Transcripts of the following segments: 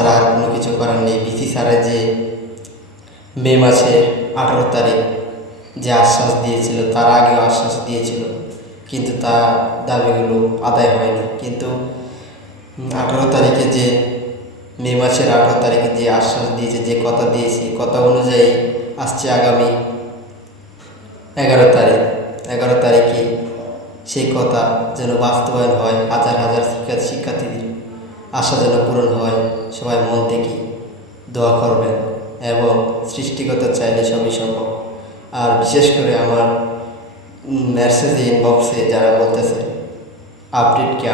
ছাড়া আর কোনো কিছু করার নেই। বিসি স্যারের যে মে মাসের 18 তারিখ যে আশ্বাস দিয়েছিল, তার আগেও আশ্বাস দিয়েছিল, কিন্তু তার দাবিগুলো আদায় হয়নি। কিন্তু 18 তারিখে যে মে মাসের 18 তারিখে যে আশ্বাস দিয়েছে, যে কথা দিয়েছে, কথা অনুযায়ী আসছে আগামী 11 তারিখে সেই কথা যেন বাস্তবায়ন হয়, হাজার হাজার শিক্ষার্থীদের আশা যেন পূরণ হয়। সবাই মন থেকে দোয়া করবেন এবং সৃষ্টিকর্তা চাইলে সবই সম্ভব। আর বিশেষ করে আমার মেসেজে ইনবক্সে যারা বলতেছে আপডেট কি,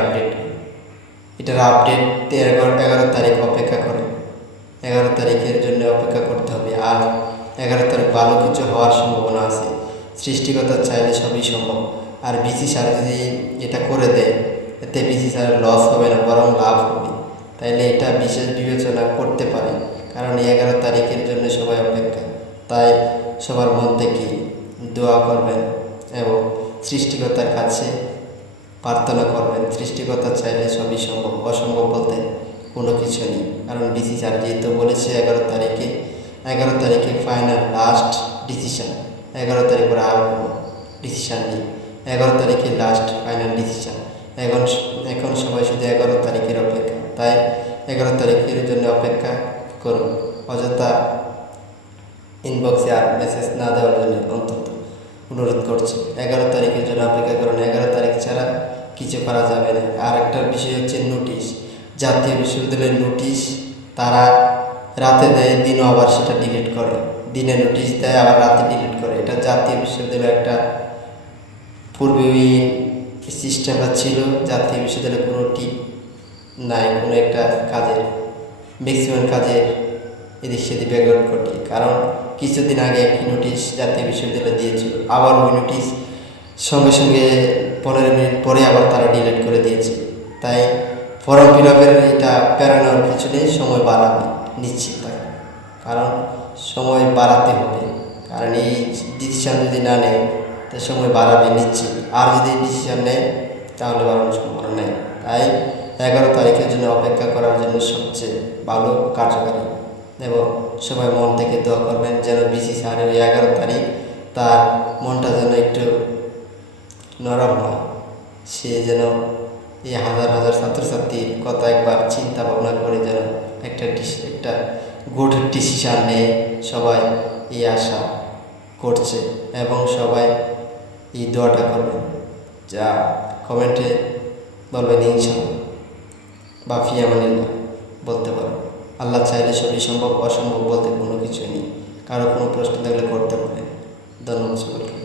এটার আপডেট 11 তারিখ অপেক্ষা করে, 11 তারিখের জন্য অপেক্ষা করতে হবে। আর 11 তারিখ ভালো কিছু হওয়ার সম্ভাবনা আছে। সৃষ্টিকর্তা চাইলে সবই সম্ভব। আর বিসি স্যার যদি এটা করে দেয়, এতে বিসি স্যারের লস হবে না, বরং লাভ হবে। তাইলে এটা বিশেষ বিবেচনা করতে পারে, কারণ এই 11 তারিখের জন্য সবাই অপেক্ষা। তাই সবার মন থেকে দোয়া করবেন এবং সৃষ্টিকর্তার কাছে প্রার্থনা করবেন। সৃষ্টিকর্তা চাইলে সবই সম্ভব, অসম্ভব বলতে কোনো কিছু নেই। কারণ বিসি স্যার যেহেতু বলেছে 11 তারিখে ফাইনাল লাস্ট ডিসিশান। 11 তারিখ পরে আর কোনো ডিসিশান নেই, 11 তারিখে লাস্ট ফাইনাল ডিসিশান। এখন সবাই শুধু 11 তারিখের অপেক্ষা। তাই 11 তারিখের জন্য অপেক্ষা করুন। অযথা ইনবক্সে আর মেসেজ না দেওয়ার জন্য অন্তত অনুরোধ করছি। 11 তারিখের জন্য অপেক্ষা করুন। 11 তারিখ ছাড়া কিছু করা যাবে না। আর একটা বিষয় হচ্ছে নোটিশ, জাতীয় বিশ্ববিদ্যালয়ের নোটিশ তারা রাতে দেয়, দিনও আবার সেটা ডিলিট করে। দিনে নোটিশ দেয়, আবার রাতে ডিলিট করে। এটা জাতীয় বিশ্ববিদ্যালয়ের একটা পূর্বে ওই সিস্টেমটা ছিল। জাতীয় বিশ্ববিদ্যালয়ে কোনো টিপ নাই কোনো একটা কাজের, ম্যাক্সিমাম কাজের এদিক সেদিক ব্যাকআউট ঘটে। কারণ কিছুদিন আগে একটি নোটিশ জাতীয় বিশ্ববিদ্যালয় দিয়েছিল, আবার ওই নোটিশ সঙ্গে সঙ্গে 15 মিনিট পরে আবার তারা ডিলিট করে দিয়েছে। তাই ফর্ম ফিল আপের এটা প্যারানোর পিছনে সময় বাড়াবে নিশ্চিত থাকে, কারণ সময় বাড়াতে হবে। কারণ এই ডিসিশান যদি না নেয় তো সময় বাড়াবে নিশ্চিত। আর যদি ডিসিশান নেয় তাহলে বাড়ানোর সম্ভাবনা নেই। তাই 11 তারিখের জন্য অপেক্ষা করার জন্য সবচেয়ে ভালো কার্যকারী। এবং সবাই মন থেকে দোয়া করবেন যেন বিসি স্যারের 11 তারিখ তার মনটা যেন একটু নরম হয়। সে যেন এই হাজার হাজার ছাত্রছাত্রীর কথা একবার চিন্তা ভাবনা করে যেন একটা গুড ডিসিশান নেয়। সবাই এই আশা করছে এবং সবাই এই দোয়াটা করবেন। যা কমেন্টে বলবেন ইনশাআল্লাহ বা ফি আমানিল্লাহ বলতে পারো। আল্লাহ চাইলে সবই সম্ভব, অসম্ভব বলতে কোনো কিছু নেই। কারো কোনো প্রশ্ন থাকলে করতে পারেন। ধন্যবাদ সকলকে।